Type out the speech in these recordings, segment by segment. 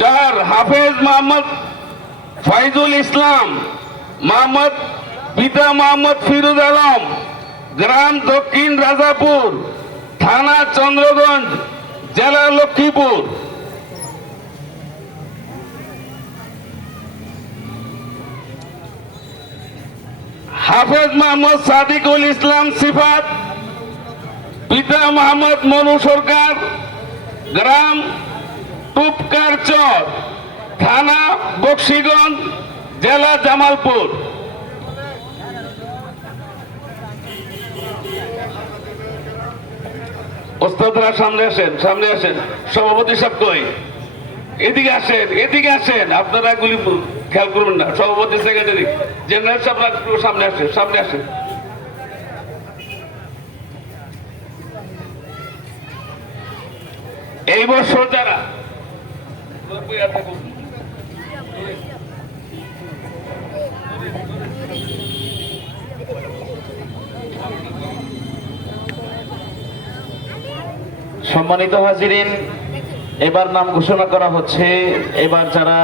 চার হাফেজ মোহাম্মদ ফাইজুল ইসলাম, মোহাম্মদ পিতা মোহাম্মদ ফিরোজ আলম, গ্রাম দক্ষিণ রাজাপুর, থানা চন্দ্রগঞ্জ, জেলা লক্ষ্মীপুর। হাফেজ মোহাম্মদ সাদিকুল ইসলাম সিফাত, পিতা মোহাম্মদ মনু সরকার, গ্রাম চর, থানা, বক্সিগঞ্জ, জেলা জামালপুর। ওস্তাদরা সামনে আসেন সামনে আসেন। সভাপতি সাহেব কই? এদিকে আসেন এদিকে আসেন। আপনারা এগুলি খেয়াল করবেন না। সভাপতি সেক্রেটারি জেনারেল একটু সামনে আসেন সামনে আসেন। এই বছর যারা সম্মানিত হাজিরিন, এবার নাম ঘোষণা করা হচ্ছে, এবার যারা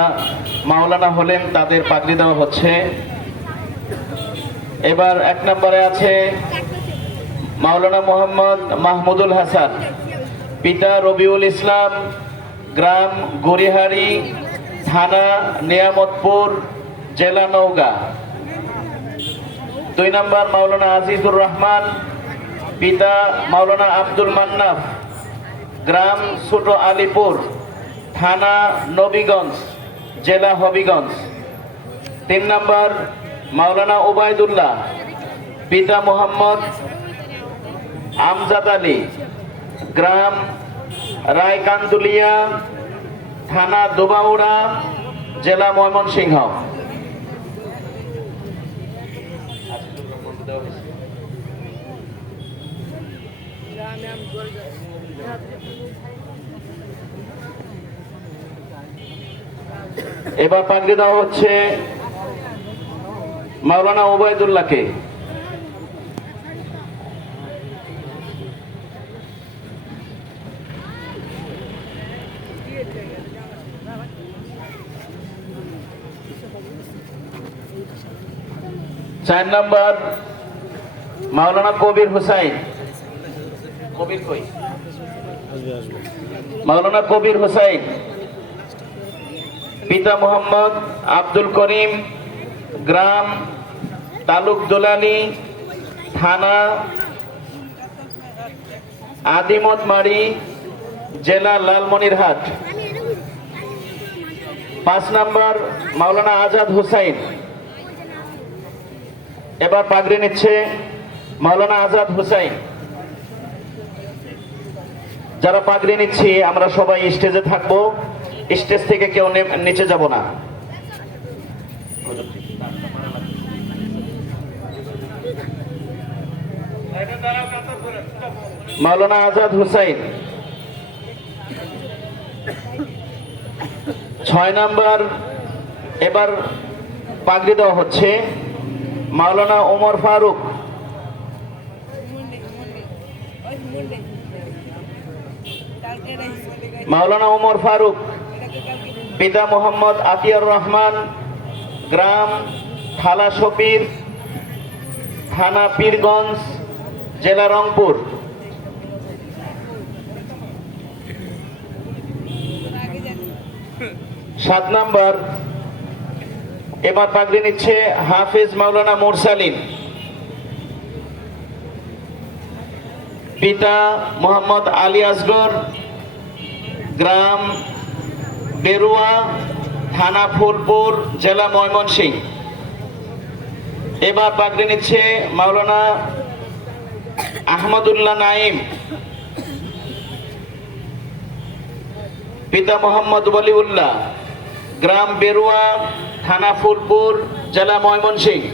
মাওলানা হলেন তাদের পাগড়ি দেওয়া হচ্ছে। এবার এক নম্বরে আছে মাওলানা মোহাম্মদ মাহমুদুল হাসান, পিতা রবিউল ইসলাম গ্রাম গড়িহারি থানা নিয়ামতপুর, জেলা নওগাঁ। দুই নম্বর মাওলানা আজিজুর রহমান, পিতা মাওলানা আব্দুল মান্নাফ। গ্রাম ছোট আলিপুর, থানা নবীগঞ্জ, জেলা হবিগঞ্জ। তিন নম্বর মাওলানা ওবায়দুল্লাহ, পিতা মোহাম্মদ আমজাদ আলী। গ্রাম রায়কান্দুলিয়া থানা দুবাউড়া জেলা ময়মনসিংহ। এবার পাগড়ি দেওয়া হচ্ছে মাওলানা ওবায়দুল্লাহকে। চার নম্বর, মাওলানা কবির হুসাইন। কবির কই? মাওলানা কবির হুসাইন। পিতা মোহাম্মদ আব্দুল করিম, গ্রাম তালুক দোলানি থানা আদিমত মারি জেলা লালমনিরহাট। পাঁচ নম্বর, মাওলানা আজাদ হুসাইন। এবার পাগড়ি নিচ্ছে মাওলানা আজাদ হুসাইন। যারা পাগড়ি নিচ্ছি, আমরা সবাই স্টেজে থাকব। স্টেজ থেকে কেউ নিচে যাব না। মাওলানা আজাদ হুসাইন। ছয় নাম্বার, এবার পাগড়ি দেওয়া হচ্ছে। মাওলানা ওমর ফারুক। মাওলানা ওমর ফারুক, পিতা মোহাম্মদ আতিয়ার রহমান, গ্রাম থালা শপির থানা পীরগঞ্জ, জেলা রংপুর। সাত নাম্বার এবার পাগড়ি নিচ্ছে হাফিজ মাওলানা মুরসালিন। পিতা মোহাম্মদ আলী আসগর, গ্রাম বেরুয়া, থানা ফুলপুর, জেলা ময়মনসিংহ। এবার পাগড়ি নিচ্ছে মাওলানা আহমদুল্লাহ নাইম পিতা মোহাম্মদ বলিউল্লাহ গ্রাম বেরুয়া, থানা ফুলপুর, জেলা ময়মনসিংহ।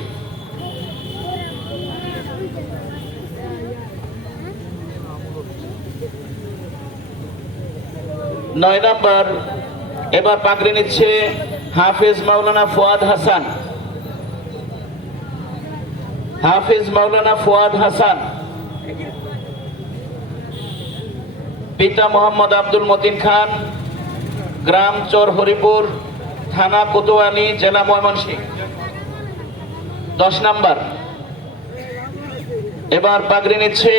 নয় নাম্বার, এবার পাগড়ি নিচ্ছে হাফিজ মাওলানা ফুয়াদ হাসান। হাফিজ মাওলানা ফুয়াদ হাসান। পিতা মোহাম্মদ আব্দুল মতিন খান, গ্রাম চর হরিপুর। থানা কোতোয়ালি জেলা ময়মনসিংহ। দশ নাম্বার। এবার পাগড়ি নিচ্ছে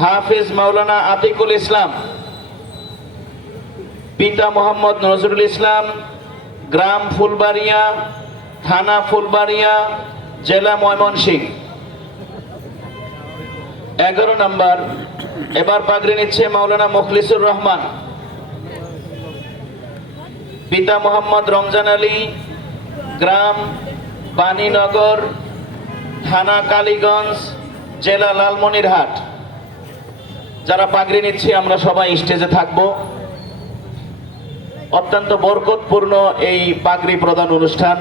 হাফিজ মাওলানা আতিকুল ইসলাম, পিতা মোহাম্মদ নজরুল ইসলাম, গ্রাম ফুলবাড়িয়া, থানা ফুলবাড়িয়া, জেলা ময়মনসিংহ। এগারো নাম্বার। এবার পাগড়ি নিচ্ছে মাওলানা মুখলিসুর রহমান। পিতা মোহাম্মদ রমজান আলী, গ্রাম বাণীনগর, থানা কালীগঞ্জ, জেলা লালমনিরহাট। যারা পাগড়ি নিচ্ছি, আমরা সবাই স্টেজে থাকব। অত্যন্ত বরকতপূর্ণ এই পাগড়ি প্রদান অনুষ্ঠান।